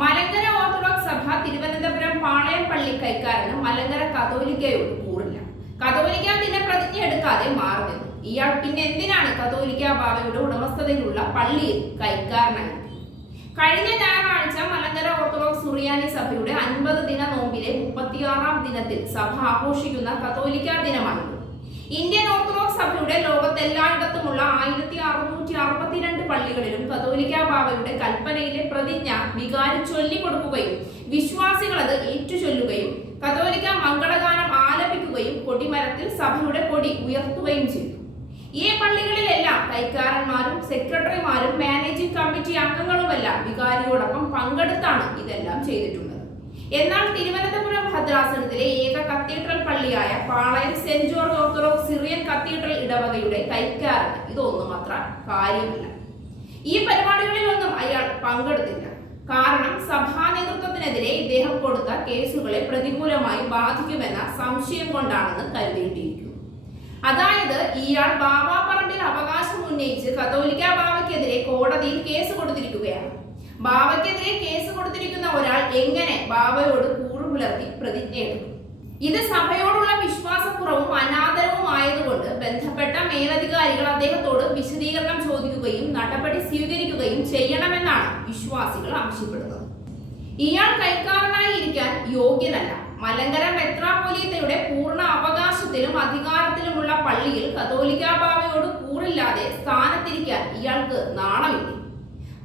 Malankara orthodox സഭ തിരുവനന്തപുരം പാളയം പള്ളി കൈക്കാരന് മലങ്കര കത്തോലിക്കയോട് കൂറില്ല. കത്തോലിക്ക പ്രതിജ്ഞ എടുക്കാതെ മാറി നിന്നു ഇയാൾ പിന്നെ എന്തിനാണ് കത്തോലിക്ക ബാബയുടെ ഉടമസ്ഥതയിലുള്ള പള്ളിയിൽ കൈക്കാരനായി? കഴിഞ്ഞ ഞായറാഴ്ച മലങ്കര ഓർത്തഡോക്സ് സുറിയാനി സഭയുടെ അൻപത് ദിന നോമ്പിലെ മുപ്പത്തിയാറാം ദിനത്തിൽ സഭ ആഘോഷിക്കുന്ന കത്തോലിക്ക ദിനമായിരുന്നു. ഇന്ത്യൻ ഓർത്തഡോക്സ് സഭയുടെ ലോകത്തെല്ലായിടത്തുമുള്ള ആയിരത്തി അറുന്നൂറ്റി അറുപത്തിരണ്ട് പള്ളികളിലും ബാബയുടെ കൽപ്പനയിലെ പ്രതിജ്ഞ വികാരി ചൊല്ലിക്കൊടുക്കുകയും വിശ്വാസികൾ അത് ഏറ്റുചൊല്ലുകയും കത്തോലിക്ക മംഗളഗാനം ആലപിക്കുകയും കൊടിമരത്തിൽ സഭയുടെ കൊടി ഉയർത്തുകയും ചെയ്തു. ഈ പള്ളികളിലെല്ലാം കൈക്കാരന്മാരും സെക്രട്ടറിമാരും മാനേജിംഗ് കമ്മിറ്റി അംഗങ്ങളുമെല്ലാം വികാരിയോടൊപ്പം പങ്കെടുത്താണ് ഇതെല്ലാം ചെയ്തിട്ടുള്ളത്. എന്നാൽ തിരുവനന്തപുരം ഭദ്രാസനത്തിലെ ഏക cathedral പള്ളിയായ Palayam saint George Orthodox Syrian cathedral ഇടവകയുടെ കൈക്കാരന് ഇതൊന്നും അത്ര കാര്യമല്ല. ഈ പരിപാടികളിലൊന്നും അയാൾ പങ്കെടുത്തില്ല. കാരണം സഭാ നേതൃത്വത്തിനെതിരെ ഇദ്ദേഹം കൊടുത്ത കേസുകളെ പ്രതികൂലമായി ബാധിക്കുമെന്ന സംശയം കൊണ്ടാണെന്ന് കരുതിയിട്ടിരിക്കുന്നു. അതായത് ഇയാൾ ബാബാ പറമ്പിൽ അവകാശം ഉന്നയിച്ച് കത്തോലിക്ക ബാബയ്ക്കെതിരെ കോടതിയിൽ കേസ് കൊടുത്തിരിക്കുകയാണ്. ബാബയ്ക്കെതിരെ കേസ് കൊടുത്തിരിക്കുന്ന ഒരാൾ എങ്ങനെ ബാബയോട് കൂറുപുലർത്തി പ്രതിജ്ഞ എടുക്കും ഇത് സഭയോടുള്ള വിശ്വാസക്കുറവും വിശദീകരണം നടപടി സ്വീകരിക്കുകയും ചെയ്യണമെന്നാണ് വിശ്വാസികൾ ആവശ്യപ്പെടുന്നത്. ഇയാൾ കൈക്കാരനായി ഇരിക്കാൻ യോഗ്യനല്ല. മലങ്കര മെത്രാപൊലീത്തയുടെ പൂർണ അവകാശത്തിലും അധികാരത്തിലുമുള്ള പള്ളിയിൽ കത്തോലിക്ക കൂറില്ലാതെ സ്ഥാനത്തിരിക്കാൻ ഇയാൾക്ക് നാണമില്ല.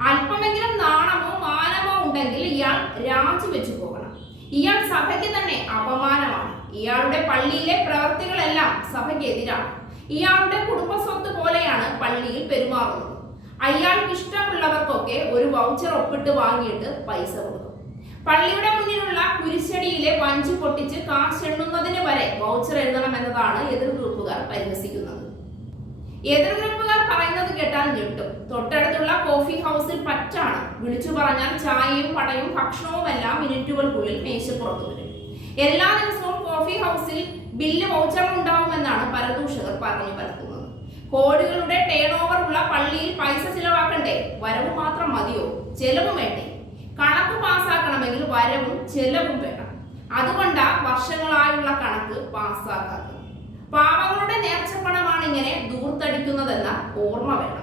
അല്പമെങ്കിലും നാണമോ മാനമോ ഉണ്ടെങ്കിൽ ഇയാൾ രാജിവെച്ചു പോകണം. ഇയാൾ സഭയ്ക്ക് തന്നെ അപമാനമാണ്. ഇയാളുടെ പള്ളിയിലെ പ്രവർത്തികളെല്ലാം സഭയ്ക്ക് എതിരാണ് ഇയാളുടെ കുടുംബ സ്വത്ത് പോലെയാണ് പള്ളിയിൽ പെരുമാറുന്നത്. അയാൾക്ക് ഇഷ്ടമുള്ളവർക്കൊക്കെ ഒരു വൗച്ചർ ഒപ്പിട്ട് വാങ്ങിയിട്ട് പൈസ കൊടുക്കും. പള്ളിയുടെ മുന്നിലുള്ള കുരിശടിയിലെ വഞ്ചി പൊട്ടിച്ച് കാശെണ്ണുന്നതിന് വരെ വൗച്ചർ എഴുതണം എന്നതാണ് എതിർ ഗ്രൂപ്പുകാർ പരിഹസിക്കുന്നത്. എതിർ ഗ്രൂപ്പുകാർ പറയുന്നത് കേട്ടാൽ ഞെട്ടും. തൊട്ടടുത്തുള്ള കോഫി ഹൗസിൽ പറ്റാണ്. വിളിച്ചു പറഞ്ഞാൽ ചായയും പടയും ഭക്ഷണവും എല്ലാം മിനിറ്റുകൾക്കുള്ളിൽ മേശപ്പുറത്ത് വരും. എല്ലാ ദിവസവും കോഫി ഹൗസിൽ ബില്ല് വൗച്ചർ പരത്തുന്നത് കോടികളുടെ ടേൺ ഓവർ ഉള്ള പള്ളിയിൽ പൈസ ചിലവാക്കണ്ടേ? വരവ് മാത്രം മതിയോ? ചെലവും വേണ്ടേ? കണക്ക് പാസ്സാക്കണമെങ്കിൽ വരവും ചെലവും വേണം. അതുകൊണ്ടാ വർഷങ്ങളായുള്ള കണക്ക് പാസ്സാക്കാത്തത്. പാവങ്ങളുടെ നേർച്ചപ്പണമാണ് ഇങ്ങനെ ദൂർത്തടിക്കുന്നതെന്ന ഓർമ്മ വേണം.